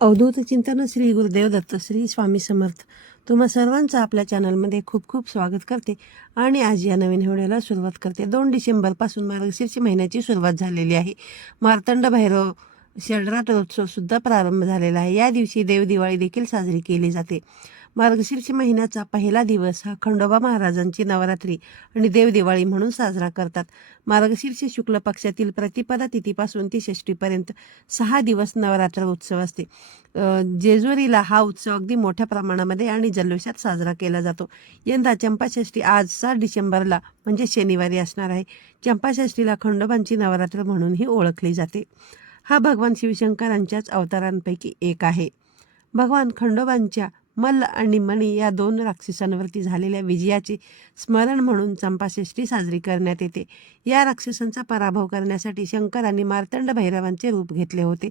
अवधूत चिंतन श्री गुरुदेव दत्त श्री स्वामी समर्थ. तुम्हा सर्वांचं आपल्या चॅनलमध्ये खूप खूप स्वागत करते आणि आज या नवीन व्हिडिओला सुरुवात करते. दोन डिसेंबरपासून मार्गशीर्ष महिन्याची सुरुवात झालेली आहे. मार्तंड भैरव षडरात्रोत्सव प्रारंभ झालेला आहे. या दिवशी देवदिवाळी देखील साजरी केली जाते. मार्गशीर्ष महिन्याचा पहिला दिवस हा खंडोबा महाराजांची नवरात्री आणि देव दिवाळी म्हणून साजरा करतात. मार्गशीर्ष शुक्ल पक्षातील प्रतिपदा तिथीपासून ती षष्टीपर्यंत सहा दिवस नवरात्र उत्सव असते. जेजुरीला हा उत्सव अगदी मोठ्या प्रमाणामध्ये आणि जल्लोषात साजरा केला जातो. यंदा चंपाषष्ठी आज सात डिसेंबरला म्हणजे शनिवारी असणार आहे. चंपाषष्ठीला खंडोबांची नवरात्र म्हणूनही ओळखली जाते. हा भगवान शिवशंकरांच्याच अवतारांपैकी एक आहे. भगवान खंडोबांच्या मल्ल आणि मणी या दोन राक्षसांवरती झालेल्या विजयाचे स्मरण म्हणून चंपाषष्ठी साजरी करण्यात येते. या राक्षसांचा पराभव करण्यासाठी शंकरांनी मार्तंड भैरवांचे रूप घेतले होते.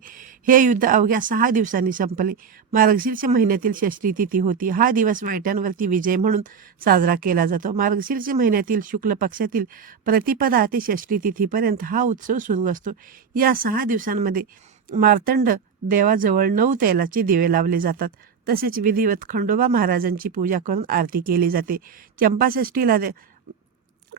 हे युद्ध अवघ्या सहा दिवसांनी संपले. मार्गशीर्ष महिन्यातील षष्ठी तिथी होती. हा दिवस वाईटांवरती विजय म्हणून साजरा केला जातो. मार्गशीर्ष महिन्यातील शुक्ल पक्षातील प्रतिपदा ते षष्ठी तिथीपर्यंत हा उत्सव सुरू असतो. या सहा दिवसांमध्ये मार्तंड देवाजवळ नऊ तेलाचे दिवे लावले जातात. तसेच विधिवत खंडोबा महाराजांची पूजा करून आरती केली जाते. चंपाषष्ठीला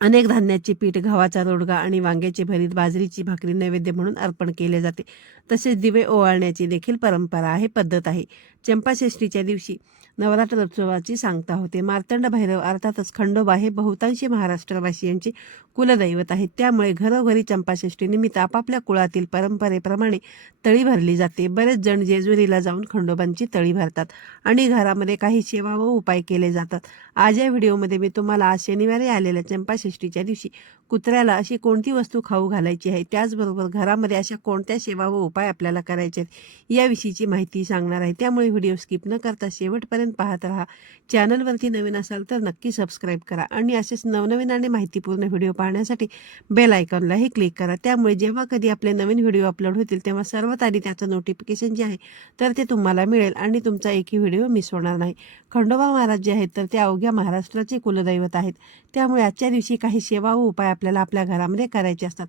अनेक धान्याचे पीठ गव्हाचा रोडगा आणि वांग्याचे भरीत बाजरीची भाकरी नैवेद्य म्हणून अर्पण केले जाते. तसेच दिवे ओवाळण्याची देखील परंपरा आहे पद्धत आहे. चंपाषष्ठीच्या दिवशी नवरात्रोत्सवाची सांगता होते. मार्तंड भैरव अर्थातच खंडोबा हे बहुतांशी महाराष्ट्रवासियांचे कुलदैवत आहेत. त्यामुळे घरोघरी चंपाषष्ठी निमित्त आपापल्या कुळातील परंपरेप्रमाणे तळी भरली जाते. बरेच जण जेजुरीला जाऊन खंडोबांची तळी भरतात आणि घरामध्ये काही सेवा व उपाय केले जातात. आज या व्हिडिओमध्ये मी तुम्हाला आज शनिवारी आलेल्या चंपाषष्ठीच्या दिवशी कुत्र्याला अशी कोणती वस्तू खाऊ घालायची आहे? त्याचबरोबर घरामध्ये अशा कोणत्या सेवा व उपाय आपल्याला करायचे आहेत? याविषयीची माहिती सांगणार आहे. त्यामुळे व्हिडिओ स्किप न करता शेवटपर्यंत पाहत राहा. चॅनलवरती नवीन असाल तर नक्की सबस्क्राईब करा आणि असेच नवनवीन आणि माहितीपूर्ण व्हिडिओ पाहण्यासाठी बेल आयकॉनलाही क्लिक करा. त्यामुळे जेव्हा कधी आपले नवीन व्हिडिओ अपलोड होतील तेव्हा सर्वात आधी त्याचं नोटिफिकेशन जे आहे तर ते तुम्हाला मिळेल आणि तुमचा एकही व्हिडिओ मिस होणार नाही. खंडोबा महाराज जे आहेत तर ते अवघ्या महाराष्ट्राचे कुलदैवत आहेत. त्यामुळे आजच्या दिवशी काही सेवा व उपाय आपल्याला आपल्या घरामध्ये करायचे असतात.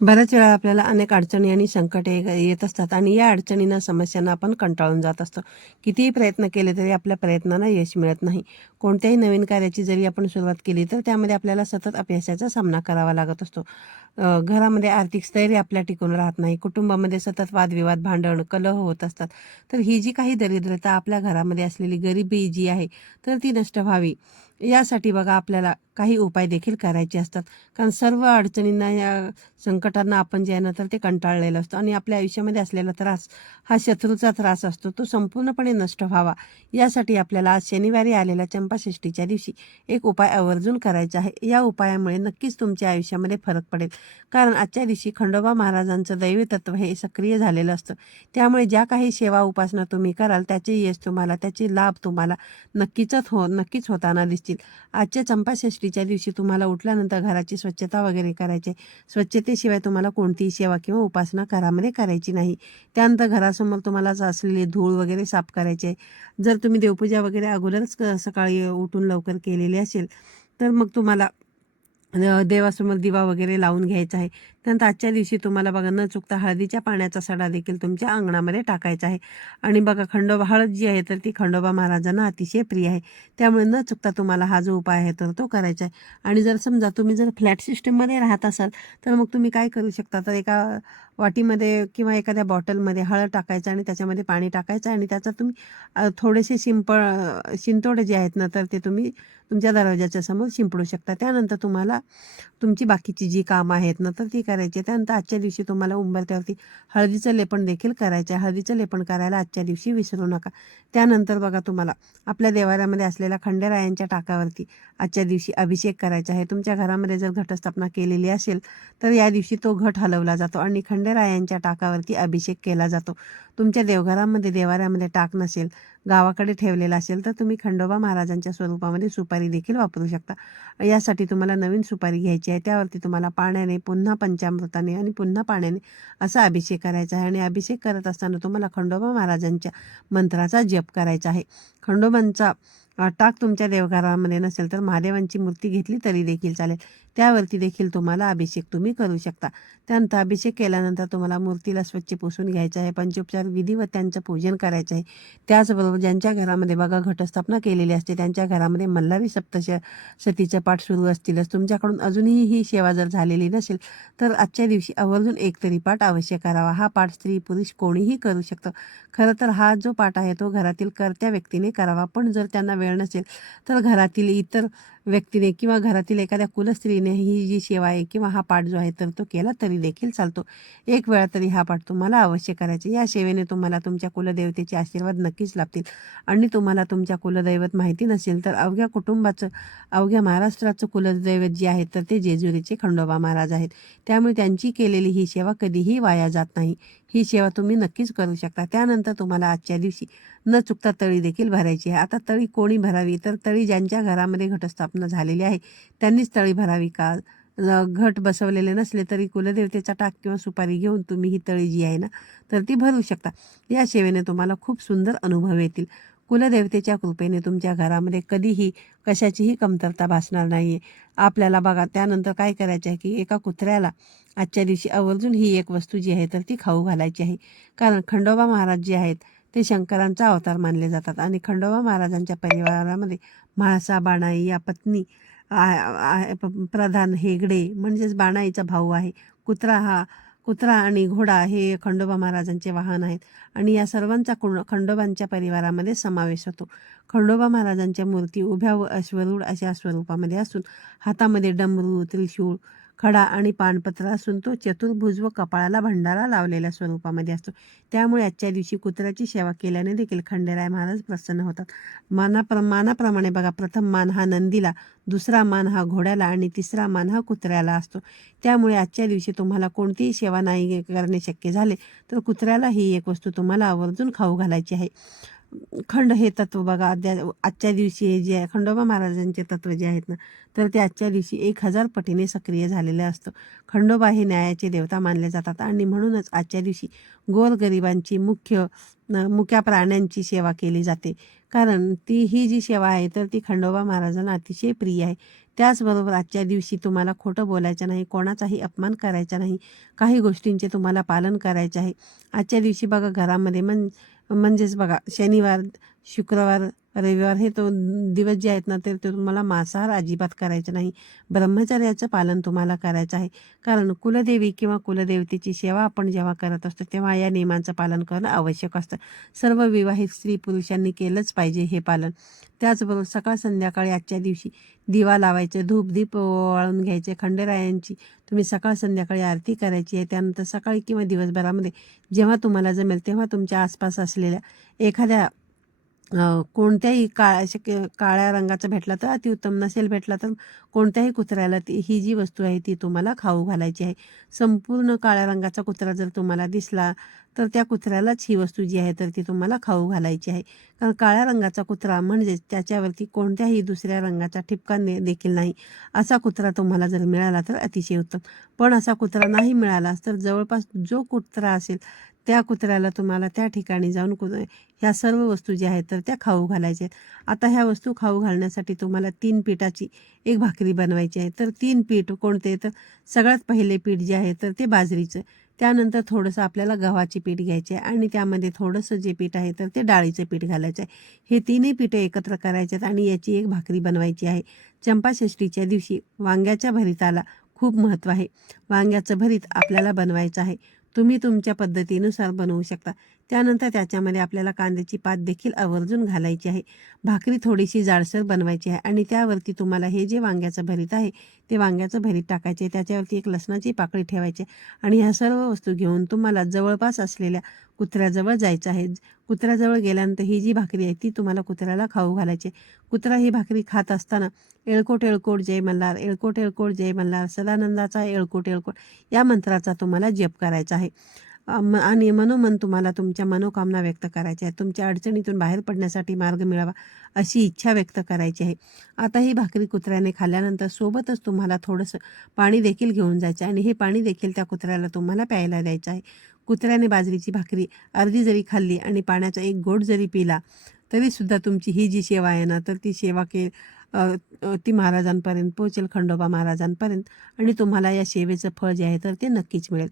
बऱ्याच वेळा आपल्याला अनेक अडचणी आणि संकटे येत असतात आणि या अडचणींना समस्यांना आपण कंटाळून जात असतो. कितीही प्रयत्न केले तरी आपल्या प्रयत्नांना यश मिळत नाही. कोणत्याही नवीन कार्याची जरी आपण सुरुवात केली तर त्यामध्ये आपल्याला सतत अपयशाचा सामना करावा लागत असतो. घरामध्ये आर्थिक स्थैर्य आपल्या टिकून राहत नाही. कुटुंबामध्ये सतत वादविवाद भांडण कलह होत असतात. तर ही जी काही दरिद्रता आपल्या घरामध्ये असलेली गरिबी जी आहे तर ती नष्ट व्हावी. यासाठी बघा आपल्याला काही उपाय देखील करायचे असतात. कारण सर्व अडचणींना या संकटांना आपण जे आहे ना तर ते कंटाळलेलं असतं. आणि आपल्या आयुष्यामध्ये असलेला त्रास हा शत्रूचा त्रास असतो तो संपूर्णपणे नष्ट व्हावा. यासाठी आपल्याला आज शनिवारी आलेल्या चंपाषष्टीच्या दिवशी एक उपाय आवर्जून करायचा आहे. या उपायामुळे नक्कीच तुमच्या आयुष्यामध्ये फरक पडेल. कारण आजच्या दिवशी खंडोबा महाराजांचं दैवी तत्व हे सक्रिय झालेलं असतं. त्यामुळे ज्या काही सेवा उपासना तुम्ही कराल त्याचे यश तुम्हाला त्याचे लाभ तुम्हाला नक्कीच हो नक्कीच होताना दिसतील. आजच्या चंपाषष्टीच्या दिवशी तुम्हाला उठल्यानंतर घराची स्वच्छता वगैरे करायची आहे. स्वच्छतेशिवाय तुम्हाला कोणतीही सेवा किंवा उपासना घरामध्ये करायची नाही. त्यानंतर घरासमोर तुम्हाला असलेली धूळ वगैरे साफ करायची आहे. जर तुम्ही देवपूजा वगैरे अगोदरच क- सकाळी उठून लवकर केलेली असेल तर मग तुम्हाला देवासमोर दिवा वगैरे लावून घ्यायचा आहे. त्यानंतर आजच्या दिवशी तुम्हाला बघा न चुकता हळदीच्या पाण्याचा सडा देखील तुमच्या अंगणामध्ये टाकायचा आहे. आणि बघा खंडोबा हळद जी आहे तर ती खंडोबा महाराजांना अतिशय प्रिय आहे. त्यामुळे न चुकता तुम्हाला हा जो उपाय आहे तर तो करायचा आहे. आणि जर समजा तुम्ही जर फ्लॅट सिस्टममध्ये राहत असाल तर मग तुम्ही काय करू शकता? तर एका वाटीमध्ये किंवा एखाद्या बॉटलमध्ये हळद टाकायचं आणि त्याच्यामध्ये पाणी टाकायचं आणि त्याचा तुम्ही थोडेसे शिंपळ शिंतोडे जे आहेत ना तर ते तुम्ही तुमच्या दरवाजाच्या समोर शिंपडू शकता. त्यानंतर तुम्हाला तुमची बाकीची जी कामं आहेत ना तर ती करायची. आहे. त्यानंतर आजच्या दिवशी तुम्हाला उंबरत्यावरती हळदीचं लेपण देखील करायचं आहे. हळदीचं लेपन करायला आजच्या दिवशी विसरू नका. त्यानंतर बघा तुम्हाला आपल्या देवाऱ्यामध्ये असलेल्या खंडेरायांच्या टाकावरती आजच्या दिवशी अभिषेक करायचा आहे. तुमच्या घरामध्ये जर घटस्थापना केलेली असेल तर या दिवशी तो घट हलवला जातो आणि खंड खंडेरायांच्या टाकावरती अभिषेक केला जातो. तुमच्या देवघरामध्ये देवाऱ्यामध्ये टाक नसेल गावाकडे ठेवलेला असेल तर तुम्ही खंडोबा महाराजांच्या स्वरूपामध्ये सुपारी देखील वापरू शकता. यासाठी तुम्हाला नवीन सुपारी घ्यायची आहे. त्यावरती तुम्हाला पाण्याने पुन्हा पंचामृताने आणि पुन्हा पाण्याने असा अभिषेक करायचा आहे. आणि अभिषेक करत असताना तुम्हाला खंडोबा महाराजांच्या मंत्राचा जप करायचा आहे. खंडोबांचा टाक तुमच्या देवघरामध्ये नसेल तर महादेवांची मूर्ती घेतली तरी देखील चालेल. त्यावरती देखील तुम्हाला अभिषेक तुम्ही करू शकता. त्यानंतर अभिषेक केल्यानंतर तुम्हाला मूर्तीला स्वच्छ पुसून घ्यायचं आहे. पंचोपचार विधी व त्यांचं पूजन करायचं आहे. त्याचबरोबर ज्यांच्या घरामध्ये बघा घटस्थापना केलेली असते त्यांच्या घरामध्ये मल्हारी सप्तश सतीचं पाठ सुरू असतीलच. तुमच्याकडून अजूनही ही सेवा जर झालेली नसेल तर आजच्या दिवशी आवर्जून एक तरी पाठ अवश्य करावा. हा पाठ स्त्री पुरुष कोणीही करू शकतं. खरं तर हा जो पाठ आहे तो घरातील कर्त्या व्यक्तीने करावा. पण जर त्यांना वेळ नसेल. तर घरातील इतर व्यक्तीने किंवा घरातील एखाद्या कुलस्त्रीने ही जी सेवा आहे किंवा हा पाठ जो आहे तर तो केला तरी देखील चालतो. एक वेळा तरी हा पाठ तुम्हाला अवश्य करायचा. या सेवेने तुम्हाला तुमच्या कुलदेवतेचे आशीर्वाद नक्कीच लाभतील. आणि तुम्हाला तुमच्या कुलदैवत माहिती नसेल तर अवघ्या कुटुंबाचं अवघ्या महाराष्ट्राचं कुलदैवत जे आहे तर ते जेजुरीचे खंडोबा महाराज आहेत. त्यामुळे त्यांची केलेली ही सेवा कधीही वाया जात नाही. ही सेवा तुम्ही नक्कीच करू शकता. त्यानंतर तुम्हाला आजच्या दिवशी न चुकता तळी देखील भरायची आहे. आता तळी कोणी भरावी? तर तळी ज्यांच्या घरामध्ये घटस्थापना झालेली आहे. त्यांनीच तळी भरावी का? घट बसवलेले नसले तरी कुलदेवतेचा टाक किंवा सुपारी घेऊन तुम्ही ही तळी जी आहे ना तर ती भरू शकता. या सेवेने तुम्हाला खूप सुंदर अनुभव येतील. कुलदेवतेच्या कृपेने तुमच्या घरामध्ये कधीही कशाचीही कमतरता भासणार नाही आहे आपल्याला बघा त्यानंतर काय करायचं आहे की एका कुत्र्याला आजच्या दिवशी आवर्जून ही एक वस्तू जी आहे तर ती खाऊ घालायची आहे. कारण खंडोबा महाराज जे आहेत ते शंकरांचा अवतार मानले जातात आणि खंडोबा महाराजांच्या परिवारामध्ये म्हाळसा बाणाई या पत्नी प- प्रधान हेगडे म्हणजेच बाणाईचा भाऊ आहे. कुत्रा हा कुत्रा आणि घोडा हे खंडोबा महाराजांचे वाहन आहेत आणि या सर्वांचा कुण खंडोबांच्या परिवारामध्ये समावेश होतो. खंडोबा महाराजांच्या मूर्ती उभ्या व अश्वरूढ अशा स्वरूपामध्ये असून हातामध्ये डमरू त्रिशूळ खडा आणि पानपत्र असून तो चतुर्भुज व कपाळाला भंडारा लावलेल्या स्वरूपामध्ये असतो. त्यामुळे आजच्या दिवशी कुत्र्याची सेवा केल्याने देखील खंडेराय महाराज प्रसन्न होतात. मानाप्र मानाप्रमाणे बघा प्रथम मान हा नंदीला दुसरा मान हा घोड्याला आणि तिसरा मान हा कुत्र्याला असतो. त्यामुळे आजच्या दिवशी तुम्हाला कोणतीही सेवा नाही करणे शक्य झाले तर कुत्र्याला ही एक वस्तू तुम्हाला आवर्जून खाऊ घालायची आहे. खंड हे तत्व बघा अद्या आजच्या दिवशी हे जे आहे खंडोबा महाराजांचे तत्व जे आहेत ना तर ते आजच्या दिवशी एक हजार पटीने सक्रिय झालेले असतं. खंडोबा हे न्यायाचे देवता मानले जातात आणि म्हणूनच आजच्या दिवशी गोरगरिबांची मुख्य मुक्या प्राण्यांची सेवा केली जाते. कारण ती ही जी सेवा आहे तर ती खंडोबा महाराजांना अतिशय प्रिय आहे. त्याचबरोबर आजच्या दिवशी तुम्हाला खोटं बोलायचं नाही कोणाचाही अपमान करायचा नाही काही गोष्टींचे तुम्हाला पालन करायचे आहे. आजच्या दिवशी बघा घरामध्ये म्हण म्हणजेच बघा शनिवार शुक्रवार रविवार हे तो दिवस जे आहेत ना ते ते तुम्हाला मांसाहार अजिबात करायचं नाही. ब्रह्मचर्याचं पालन तुम्हाला करायचं आहे. कारण कुलदेवी किंवा कुलदेवतेची सेवा आपण जेव्हा करत असतो तेव्हा या नियमांचं पालन करणं आवश्यक असतं. सर्व विवाहित स्त्री पुरुषांनी केलंच पाहिजे हे पालन. त्याचबरोबर सकाळ संध्याकाळी आजच्या दिवशी दिवा लावायचे धूप दीप वाळून घ्यायचे खंडेरायांची तुम्ही सकाळ संध्याकाळी आरती करायची आहे. त्यानंतर सकाळी किंवा दिवसभरामध्ये जेव्हा तुम्हाला जमेल तेव्हा तुमच्या आसपास असलेल्या एखाद्या अ, कोणत्याही काळ्या शक्य काळ्या रंगाचा भेटला तर अतिउत्तम नसेल भेटला तर कोणत्याही कुत्र्याला ती ही जी वस्तू आहे ती तुम्हाला खाऊ घालायची आहे. संपूर्ण काळ्या रंगाचा कुत्रा जर तुम्हाला दिसला तर त्या कुत्र्यालाच ही वस्तू जी आहे तर ती तुम्हाला खाऊ घालायची आहे. कारण काळ्या रंगाचा कुत्रा म्हणजेच त्याच्यावरती कोणत्याही दुसऱ्या रंगाचा ठिपका ने देखील नाही. असा कुत्रा तुम्हाला जर मिळाला तर अतिशय उत्तम. पण असा कुत्रा नाही मिळाला तर जवळपास जो कुत्रा असेल त्या कुत्र्याला तुम्हाला त्या ठिकाणी जाऊन कु ह्या सर्व वस्तू ज्या आहेत तर त्या खाऊ घालायच्या आहेत. आता ह्या वस्तू खाऊ घालण्यासाठी तुम्हाला तीन पिठाची एक भाकरी बनवायची आहे. तर तीन पीठ कोणते? तर सगळ्यात पहिले पीठ जे आहे तर ते बाजरीचं. त्यानंतर थोडंसं आपल्याला गव्हाचे पीठ घ्यायचे आहे आणि त्यामध्ये थोडंसं जे पीठ आहे तर ते डाळीचं पीठ घालायचं आहे. हे तीनही पीठं एकत्र करायचे आहेत आणि याची एक भाकरी बनवायची आहे. चंपाषष्टीच्या दिवशी वांग्याच्या भरिताला खूप महत्त्व आहे. वांग्याचं भरीत आपल्याला बनवायचं आहे. तुम्ही तुमच्या पद्धतीनुसार बनवू शकता. त्यानंतर त्याच्यामध्ये आपल्याला कांद्याची पात देखील आवर्जून घालायची आहे. भाकरी थोडीशी जाडसर बनवायची आहे आणि त्यावरती तुम्हाला हे जे वांग्याचं भरीत आहे ते वांग्याचं भरीत टाकायचे त्याच्यावरती एक लसणाची पाकळी ठेवायची आहे. आणि ह्या सर्व वस्तू घेऊन तुम्हाला जवळपास असलेल्या कुत्र्याजवळ जायचं आहे. कुत्र्याजवळ गेल्यानंतर ही जी भाकरी आहे ती तुम्हाला कुत्र्याला खाऊ घालायची कुत्रा ही भाकरी खात असताना एळकोट एळकोट जय मल्हार एळकोट एळकोट जय मल्हार सदानंदाचा एळकोट एळकोट या मंत्राचा तुम्हाला जप करायचा आहे. आणि मनोमन तुम्हाला तुमच्या मनोकामना व्यक्त करायच्या आहेत तुमच्या अडचणीतून बाहेर पडण्यासाठी मार्ग मिळावा अशी इच्छा व्यक्त करायची आहे. आता ही भाकरी कुत्र्याने खाल्ल्यानंतर सोबतच तुम्हाला थोडंसं पाणी देखील घेऊन जायचं आहे आणि हे पाणी देखील त्या कुत्र्याला तुम्हाला प्यायला द्यायचं आहे. कुत्र्याने बाजरीची भाकरी अर्धी जरी खाल्ली आणि पाण्याचा एक गोड जरी पिला तरीसुद्धा तुमची ही जी सेवा आहे ना तर ती सेवा के ती महाराजांपर्यंत पोहोचेल खंडोबा महाराजांपर्यंत. आणि तुम्हाला या सेवेचं फळ जे आहे तर ते नक्कीच मिळेल.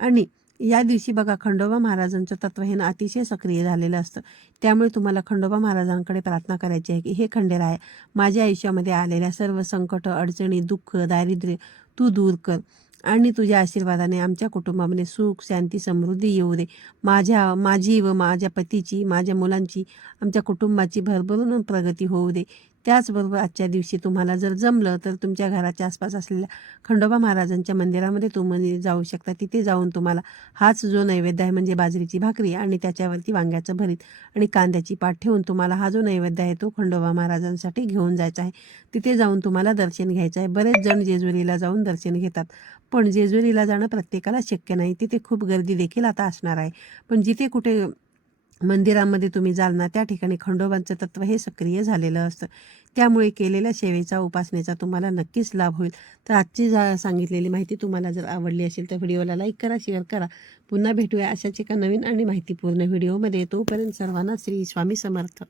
आणि या दिवशी बघा खंडोबा महाराजांचं तत्व हे ना अतिशय सक्रिय झालेलं असतं. त्यामुळे तुम्हाला खंडोबा महाराजांकडे प्रार्थना करायची आहे की हे खंडेराय माझ्या आयुष्यामध्ये आलेल्या सर्व संकट अडचणी दुःख दारिद्र्य तू दूर कर. आणि तुझ्या आशीर्वादाने आमच्या कुटुंबामध्ये सुख शांती समृद्धी येऊ दे. माझ्या माझी व माझ्या पतीची माझ्या मुलांची आमच्या कुटुंबाची भरभरून प्रगती होऊ दे. त्याचबरोबर आजच्या दिवशी तुम्हाला जर जमलं तर तुमच्या घराच्या आसपास असलेल्या खंडोबा महाराजांच्या मंदिरामध्ये तुम्ही जाऊ शकता. तिथे जाऊन तुम्हाला हाच जो नैवेद्य आहे म्हणजे बाजरीची भाकरी आणि त्याच्यावरती वांग्याचं भरीत आणि कांद्याची पाठ ठेवून तुम्हाला हा जो नैवेद्य आहे तो खंडोबा महाराजांसाठी घेऊन जायचा आहे. तिथे जाऊन तुम्हाला दर्शन घ्यायचं आहे. बरेच जण जेजुरीला जाऊन दर्शन घेतात. पण जेजुरीला जाणं प्रत्येकाला शक्य नाही. तिथे खूप गर्दी देखील आता असणार आहे. पण जिथे कुठे मंदिरामध्ये तुम्ही जाल ना त्या ठिकाणी खंडोबांचं तत्व हे सक्रिय झालेलं असतं. त्यामुळे केलेल्या सेवेचा उपासनेचा तुम्हाला नक्कीच लाभ होईल. तर आजची जा सांगितलेली माहिती तुम्हाला जर आवडली असेल तर व्हिडिओला लाईक करा शेअर करा. पुन्हा भेटूया अशाच एका नवीन आणि माहितीपूर्ण व्हिडिओमध्ये. तोपर्यंत सर्वांना श्री स्वामी समर्थ.